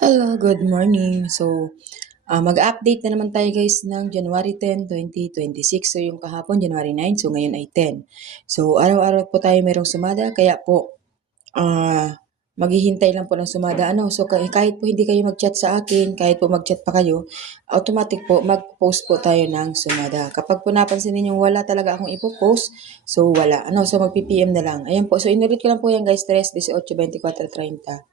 Hello, good morning. Mag-update na naman tayo guys ng January 10, 2026. So, yung kahapon, January 9. So, ngayon ay 10. So, araw-araw po tayo mayroong sumada. Kaya po, maghihintay lang po ng sumada. So, kahit po hindi kayo mag-chat sa akin, kahit po mag-chat pa kayo, automatic po, mag-post po tayo ng sumada. Kapag po napansin ninyong wala talaga akong ipopost, so wala. So, mag-PPM na lang. Ayan po. So, inulit ko lang po yan guys, 3, 18, 24, 30.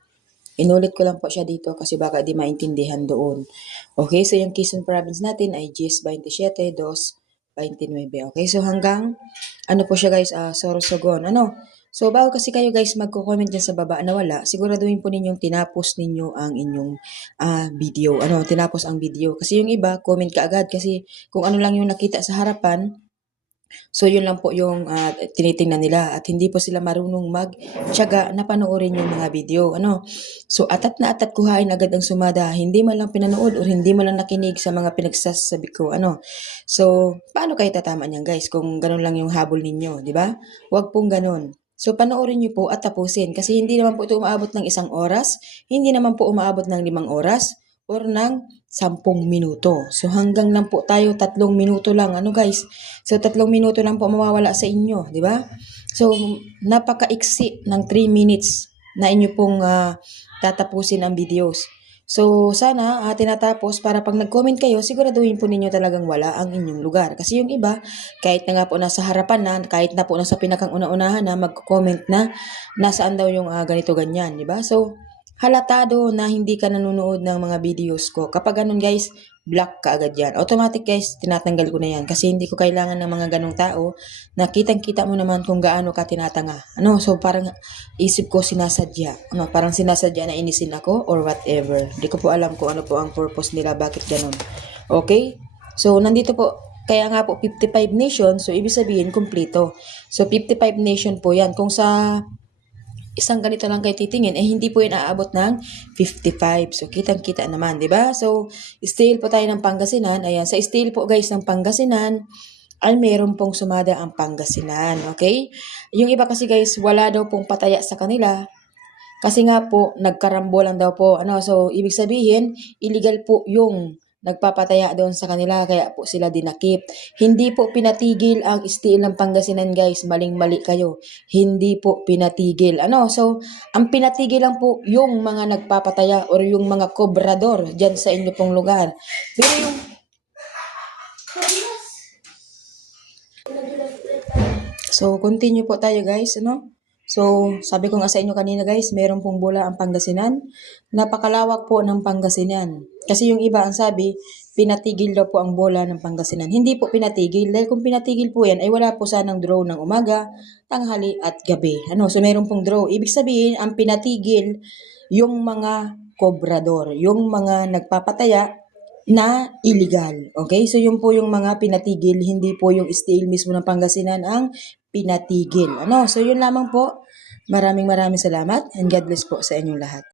Inulit ko lang po siya dito kasi baka di maintindihan doon. Okay, so yung Quezon Province natin ay 10-27, 2-29. Okay, so hanggang, po siya guys, Sorsogon. So bago kasi kayo guys magko-comment dyan sa baba na wala, siguraduhin po ninyong tinapos ninyo ang inyong video. Tinapos ang video. Kasi yung iba, comment ka agad kasi kung ano lang yung nakita sa harapan, so yun lang po yung tinitingnan nila at hindi po sila marunong magtiyaga na panoorin yung mga video. So atat na atat kuhain agad ang sumada, hindi man lang pinanood o hindi man lang nakinig sa mga pinagsasabi ko. So paano kayo tatama niyan guys kung ganun lang yung habol ninyo, di ba? Huwag pong ganun. So panoorin niyo po at tapusin kasi hindi naman po ito umaabot ng 1 oras, hindi naman po umaabot ng 5 oras or ng 10 minuto. So hanggang lang po tayo 3 minuto lang. Guys? So 3 minuto lang po mawawala sa inyo, di ba? So napakaiksi ng 3 minutes na inyo pong tatapusin ang videos. So sana tinatapos para pag nag-comment kayo, siguraduhin po ninyo talagang wala ang inyong lugar. Kasi yung iba, kahit na nga po nasa harapan na, kahit na po nasa pinakang una-unahan na, mag-comment na nasaan daw yung ganito ganyan, di ba? So halatado na hindi ka nanonood ng mga videos ko. Kapag ganun guys, block ka agad yan. Automatic guys, tinatanggal ko na yan. Kasi hindi ko kailangan ng mga ganong tao na kitang-kita mo naman kung gaano ka tinatanga. So parang isip ko sinasadya. Parang sinasadya na inisin ako or whatever. Hindi ko po alam kung ano po ang purpose nila, bakit ganun. Okay? So nandito po, kaya nga po 55 nation, so ibig sabihin kumpleto. So 55 nation po yan. Kung sa isang ganito lang kayo titingin, hindi po yun aabot ng 55. So, kitang-kita naman, di ba? So, style po tayo ng Pangasinan. Ayan, sa style po guys ng Pangasinan, ay meron pong sumada ang Pangasinan, okay? Yung iba kasi guys, wala daw pong pataya sa kanila. Kasi nga po, nagkarambo lang daw po. So, ibig sabihin, illegal po yung nagpapataya doon sa kanila, kaya po sila dinakip. Hindi po pinatigil ang steel ng Pangasinan guys, maling-mali kayo. Hindi po pinatigil. So, ang pinatigil lang po yung mga nagpapataya or yung mga kobrador dyan sa inyo pong lugar. Pero yung... So, continue po tayo guys, So, sabi ko nga sa inyo kanina guys, meron pong bola ang Pangasinan. Napakalawak po ng Pangasinan. Kasi yung iba ang sabi, pinatigil daw po ang bola ng Pangasinan. Hindi po pinatigil. Dahil kung pinatigil po yan, ay wala po sanang draw ng umaga, tanghali at gabi. So, meron pong draw. Ibig sabihin, ang pinatigil yung mga kobrador, yung mga nagpapataya na illegal. Okay? So, yun po yung mga pinatigil, hindi po yung steel mismo ng Pangasinan ang pinatigil. So, yun lamang po. Maraming salamat and God bless po sa inyong lahat.